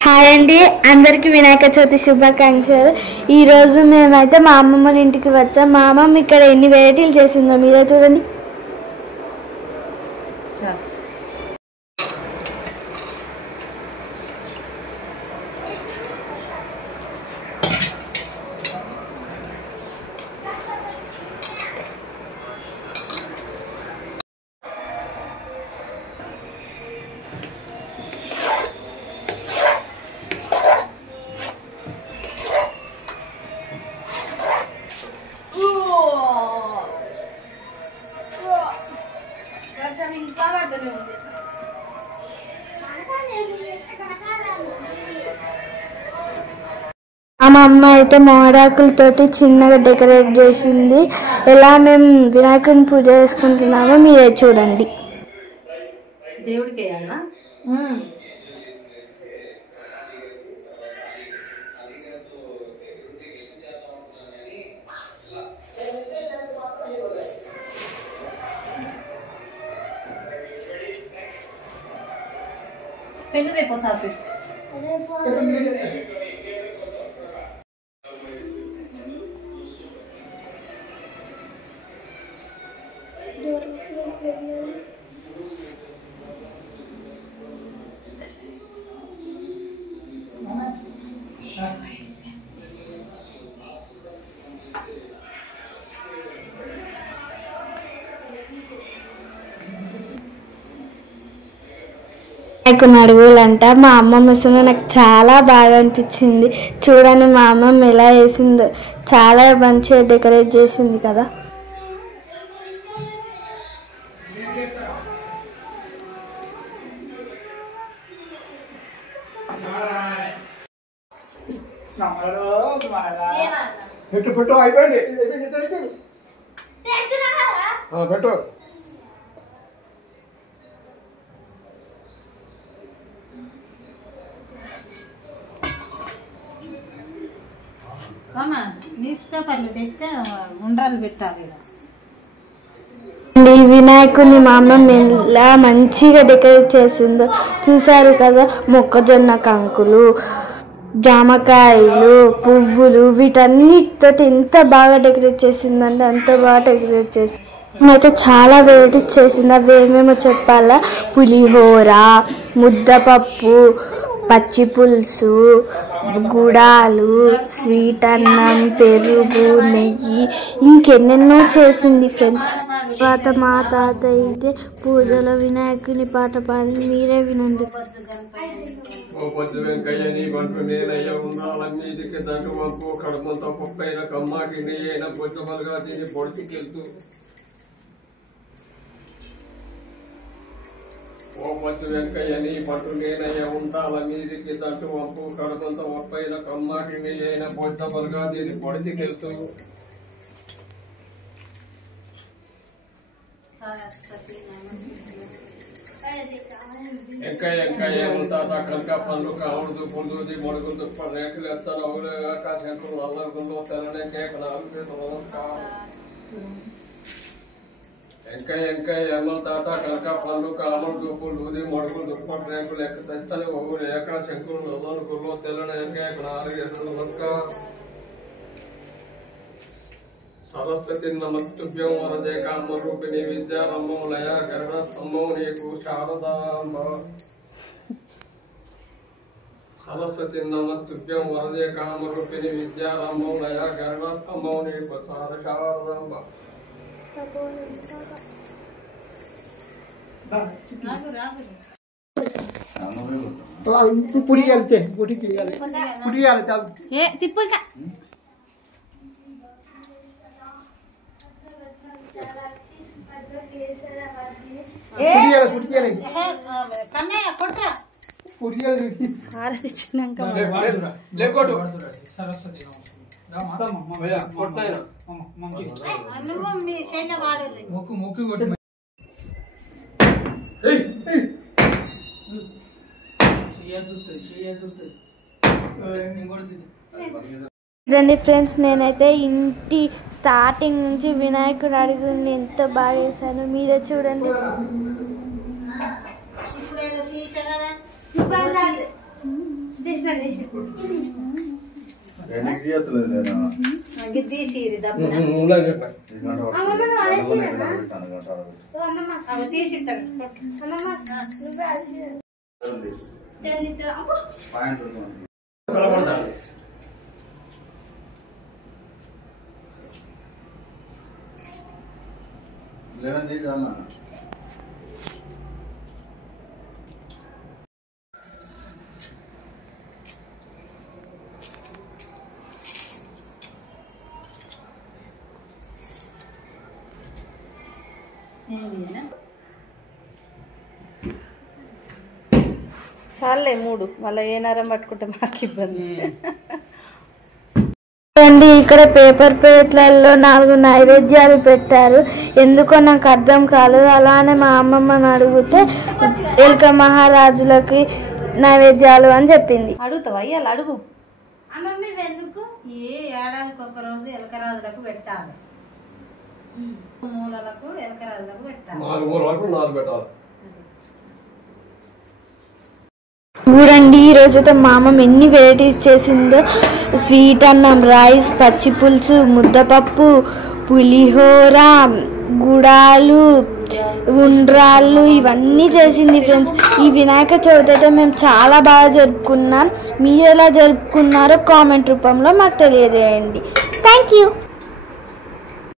Hi అండి, అందరికీ వినాయక చవితి శుభాకాంక్షలు. ఈరోజు మేమైతే మా అమ్మమ్మ వాళ్ళ ఇంటికి వచ్చాం. మా అమ్మమ్మ ఇక్కడ ఎన్ని వెరైటీలు చేసిందో మీరే చూడండి. మా అమ్మ అయితే మామిడాకులతోటి చిన్నగా డెకరేట్ చేసింది. ఎలా మేము వినాయకుని పూజ చేసుకుంటున్నామో మీరే చూడండి. దేవుడికి పెన్ను రేపు సాపి వినాయకుని అడుగులంట. మా అమ్మమ్మ వేసిన నాకు చాలా బాగా అనిపించింది. చూడండి మా అమ్మమ్మ ఎలా వేసిందో, చాలా మంచిగా డెకరేట్ చేసింది కదా. పెట్టు అయిపోయింది పెట్టు. న్యూస్ పేపర్లు తెస్తే ఉండ్రాలు పెట్టాలి. వినాయకుని మా అమ్మ ఎలా మంచిగా డెకరేట్ చేసిందో చూసారు కదా. మొక్కజొన్న కంకులు, జామకాయలు, పువ్వులు, వీటన్నిటితో ఎంత బాగా డెకరేట్ చేసిందంటే అంత బాగా డెకరేట్ చేసింది. అయితే చాలా వెరైటీస్ చేసింది. అవి ఏమేమో చెప్పాలా: పులిహోర, ముద్దపప్పు, పచ్చి పులుసు, గుడాలు, స్వీట్ అన్నం, పెరుగు, నెయ్యి, ఇంకెన్నెన్నో చేసింది ఫ్రెండ్స్. తర్వాత మా తాత అయితే పూజలో వినాయకుని పాట పాడి మీరే వినండి. ఓ పొద్దు వెంకయ్య నీ బంటు నేనయ్య ఉండాలన్నీదికి దంటు వంపు కడుమంతా పొప్పైన కమ్మాకి నెయ్యైన బొచ్చమలుగా దీన్ని పొడిచికెళ్తూ. ఓ పొద్దు వెంకయ్య నీ బంటు నేనయ్య ఉండాలన్నీదికి దంటు వంపు కడుమంత పొప్పైన కమ్మాకి నెయ్యైన బొచ్చమలుగా దీన్ని పొడిచికెళ్తూ. ఎంకాయ ఉంటా కనుక పనులు కావడదు పొందుది మడుగులు దుప్ప రేకులు ఎత్తారు అవులుగా శంకులు అల్లగుల్లో తెల్లనే కేక నమస్కారం. ఎంకాయ ఎమ్మల తాత కనుక పనులు కావడు దుప్పులు దూది మడుగులు దుప్ప రేకులు ఎక్క తెస్తని ఒగులు ఏక శంకులు నల్లగుల్లో తెల్లనే కేక నమస్కారం. సరస్వతి నమస్తుభ్యం వరదే కామరూపిణి విద్యారంభం లయ కరుణ స్తంభం నీకు శారదాంబ. సరస్వతి నమస్తుభ్యం వరదే కామరూపిణి విద్యారంభం లయ కరుణ స్తంభం నీకు శారదాంబ. రండి ఫ్రెండ్స్, నేనైతే ఇంటి స్టార్టింగ్ నుంచి వినాయకుడు అడుగుని ఎంత బాగా వేసాను మీరే చూడండి. తీసిరి డబ్బు తీసిస్తాడు చాలే 3 మళ్ళీ ఏ నరం పట్టుకుంటే మాకు ఇబ్బంది. అండి ఇక్కడ పేపర్ ప్లేట్లలో 4 నైవేద్యాలు పెట్టారు. ఎందుకో నాకు అర్థం కాలేదు. అలానే మా అమ్మమ్మని అడిగితే ఎలుక మహారాజులకి నైవేద్యాలు అని చెప్పింది. అడుగుతావా అయ్యాలి అడుగు. ఏ ఏడాదికి ఒక రోజు ఎలకరాజులకు పెట్టాలి, మూలలకు ఎలకరాజులకు పెట్టాలి. 4 మూల వరకు 4 పెట్టాలి. చూడండి ఈరోజుతో మా అమ్మమ్మ ఎన్ని వెరైటీస్ చేసిందో. స్వీట్ అన్నం, రైస్, పచ్చి పులుసు, ముద్దపప్పు, పులిహోర, గుడాలు, ఉండ్రాళ్ళు ఇవన్నీ చేసింది ఫ్రెండ్స్. ఈ వినాయక చవితి అయితే మేము చాలా బాగా జరుపుకున్నాం. మీరు ఎలా జరుపుకున్నారో కామెంట్ రూపంలో మాకు తెలియజేయండి. Thank you.